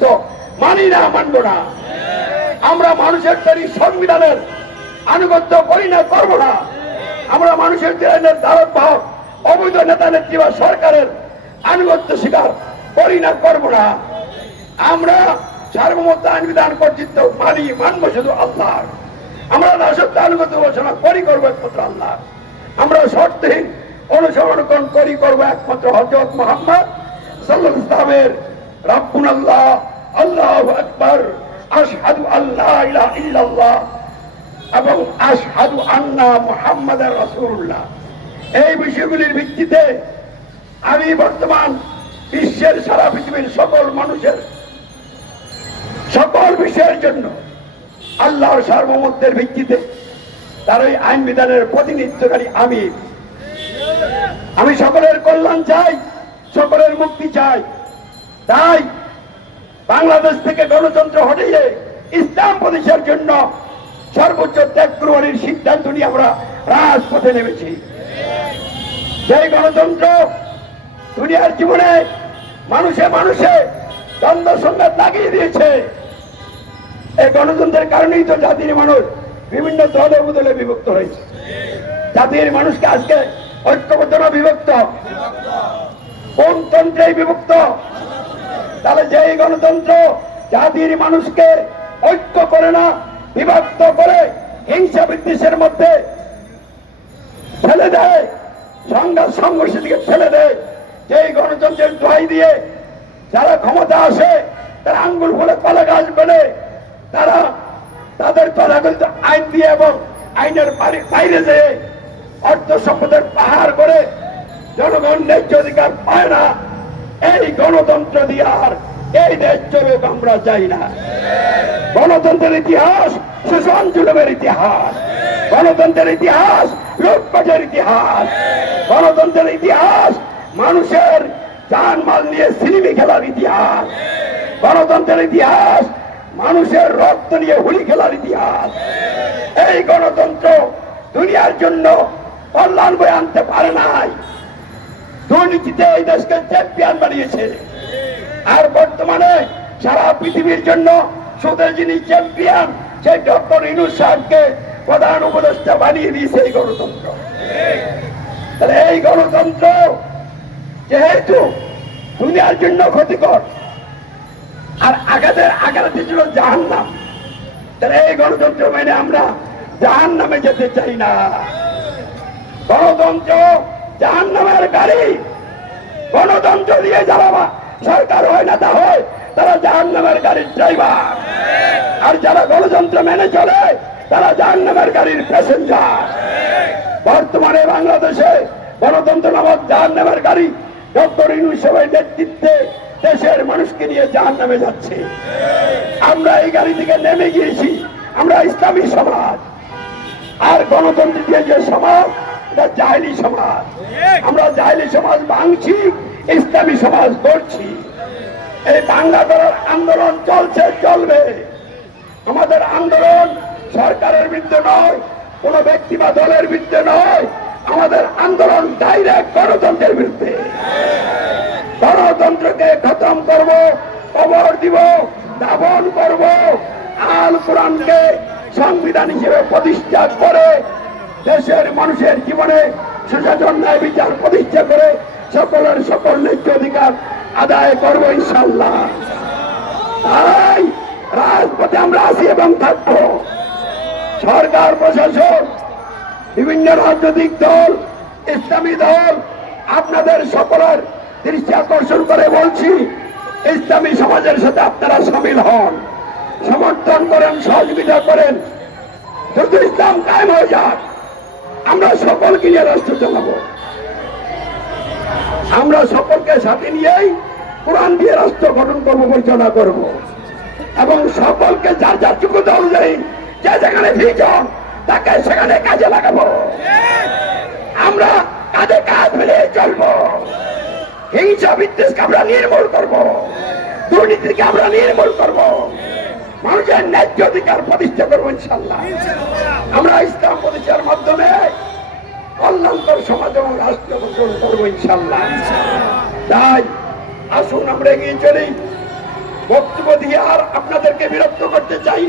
পর্যন্ত মানি না, মানব না। আমরা মানুষের তৈরি সংবিধানের আনুগত্য করি না, করব না। আমরা মানুষের ট্রেনের ধারক বাহক অবৈধ নেতা নেত্রী বা সরকারের আনুগত্য স্বীকার করি না, করব না। আমরা সার্বভৌমত্ব আইন বিধান কর্তৃত্ব মানি, মানব শুধু আল্লাহ। আমরা রাষ্ট্র আনুগত্য ঘোষণা করি, করবো একমাত্র আল্লাহ। আমরা শর্তহীন অনুসরণ করি, করবো একমাত্র হযরত মুহাম্মদ সাল্লাল্লাহু আলাইহি ওয়াসাল্লামের। রাব্বুনাল্লাহ, আল্লাহু আকবার, আশহাদু আল্লা ইলাহা ইল্লাল্লাহ এবং আশহাদু আন্না মুহাম্মাদার রাসূলুল্লাহ। এই বিষয়গুলির ভিত্তিতে আমি বর্তমান বিশ্বের সারা পৃথিবীর সকল মানুষের সকল বিষয়ের জন্য আল্লাহর সার্বভৌমত্বের ভিত্তিতে তার ওই আইন বিধানের প্রতিনিধিত্বকারী আমি সকলের কল্যাণ চাই, সকলের মুক্তি চাই। তাই বাংলাদেশ থেকে গণতন্ত্র হটিয়ে ইসলাম প্রতিষ্ঠার জন্য সর্বোচ্চ ত্যাগ গ্রহণের সিদ্ধান্ত নিয়ে আমরা রাজপথে নেমেছি। সেই গণতন্ত্র দুনিয়ার জীবনে মানুষে মানুষে দ্বন্দ্ব সংঘাত লাগিয়ে দিয়েছে। এই গণতন্ত্রের কারণেই তো জাতির মানুষ বিভিন্ন দলে বদলে বিভক্ত হয়েছে। জাতির মানুষকে আজকে ঐক্যবদ্ধ না বিভক্ত? কোন তন্ত্রেই বিভক্ত? তাহলে যেই গণতন্ত্র জাতির মানুষকে ঐক্য করে না, বিভক্ত করে হিংসা বিদ্বেষের মধ্যে ফেলে দেয়, সংঘাত সংঘর্ষের দিকে ফেলে দেয়, যেই গণতন্ত্রের দোহাই দিয়ে যারা ক্ষমতা আসে তারা আঙ্গুল ফুলে কলা গাছ বলে, তারা তাদের তথাকথিত আইন দিয়ে এবং আইনের বাইরে যেয়ে অর্থ সম্পদের পাহাড় করে জনগণ ন্যায্য অধিকার পায় না। এই গণতন্ত্র দিয়ে আর এই দেশ চলুক আমরা চাই না। গণতন্ত্রের ইতিহাস শোষণ জুলুমের ইতিহাস, গণতন্ত্রের ইতিহাস লুটপাটের ইতিহাস, গণতন্ত্রের ইতিহাস মানুষের জানমাল নিয়ে সিনেমি খেলার ইতিহাস, গণতন্ত্রের ইতিহাস মানুষের রক্ত নিয়ে হুলি খেলার ইতিহাস। এই গণতন্ত্র দুনিয়ার জন্য কল্যাণ বয়ে আনতে পারে নাই, দুর্নীতিতে এই দেশকে চ্যাম্পিয়ন বানিয়েছে। আর বর্তমানে সারা পৃথিবীর জন্য সুদের যিনি চ্যাম্পিয়ন সেই ডক্টর ইউনূস সাহেবকে প্রধান উপদেষ্টা বানিয়ে দিয়েছে এই গণতন্ত্র। তাহলে এই গণতন্ত্র যেহেতু দুনিয়ার জন্য ক্ষতিকর আর আঘাতের জন্য জাহান্নাম, তাহলে এই গণতন্ত্র মেনে আমরা জাহান্নামে যেতে চাই না। গণতন্ত্র জাহান্নামের গাড়ি। গণতন্ত্র দিয়ে যারা সরকার হয় নেতা হয় তারা জাহান্নামের গাড়ির ড্রাইভার, আর যারা গণতন্ত্র মেনে চলে তারা জাহান্নামের গাড়ির প্যাসেঞ্জার। বর্তমানে বাংলাদেশে গণতন্ত্র নামক জাহান্নামের গাড়ি ডক্টর ইউনূস সাহেবের নেতৃত্বে দেশের মানুষকে নিয়ে জাহান্নামে যাচ্ছে। আমরা এই গাড়ি থেকে নেমে গিয়েছি। আমরা ইসলামী সমাজ, আর গণতন্ত্র দিয়ে যে সমাজ এটা জাহেলি সমাজ। আমরা জাহেলি সমাজ ভাঙছি, ইসলামী সমাজ গড়ছি। এই বাংলা করার আন্দোলন চলছে, চলবে। আমাদের আন্দোলন সরকারের বিরুদ্ধে নয়, কোন ব্যক্তি বা দলের বিরুদ্ধে নয়, আমাদের আন্দোলন ডাইরেক্ট গণতন্ত্রের বিরুদ্ধে। গণতন্ত্রকে খতম করব, কবর দিব, দাফন করব। আল কোরআনকে সংবিধান হিসেবে প্রতিষ্ঠা করে দেশের মানুষের জীবনে সুশাসন ন্যায় বিচার প্রতিষ্ঠা করে সকলের সকল ন্যায্য অধিকার আদায় করব ইনশাআল্লাহ। তাই রাজপথে আমরা আছি এবং থাকবো। সরকার প্রশাসন, বিভিন্ন রাজনৈতিক দল, ইসলামী দল, আপনাদের সকলের দৃষ্টি আকর্ষণ করে বলছি, ইসলামী সমাজের সাথে আপনারা সামিল হন, সমর্থন করেন, সহযোগিতা করেন। দ্রুত ইসলাম কায়েম হয়ে যাক। আমরা সকলকে নিয়ে রাষ্ট্র চালাবো। আমরা সকলকে সাথে নিয়েই কোরআন দিয়ে রাষ্ট্র গঠন করবো, পরিচালনা করব, এবং সকলকে যার যার যোগ্যতা অনুযায়ী যে যেখানে ভিজন তাকে সেখানে কাজে লাগাবো। আমরা কাজে কাজ মিলিয়ে চলবো। হিংসা বিদ্বেষকে আমরা নির্মূল করব, দুর্নীতিকে আমরা নির্মূল করব, মানুষের ন্যায্য অধিকার প্রতিষ্ঠা করবো ইনশাআল্লাহ। আমরা ইসলাম প্রতিষ্ঠার মাধ্যমে কল্যাণকর সমাজ এবং রাষ্ট্র গঠন করবো ইনশাআল্লাহ। তাই আসুন আমরা এগিয়ে চলি। বক্তব্য দিয়ে আর আপনাদেরকে বিরক্ত করতে চাই না।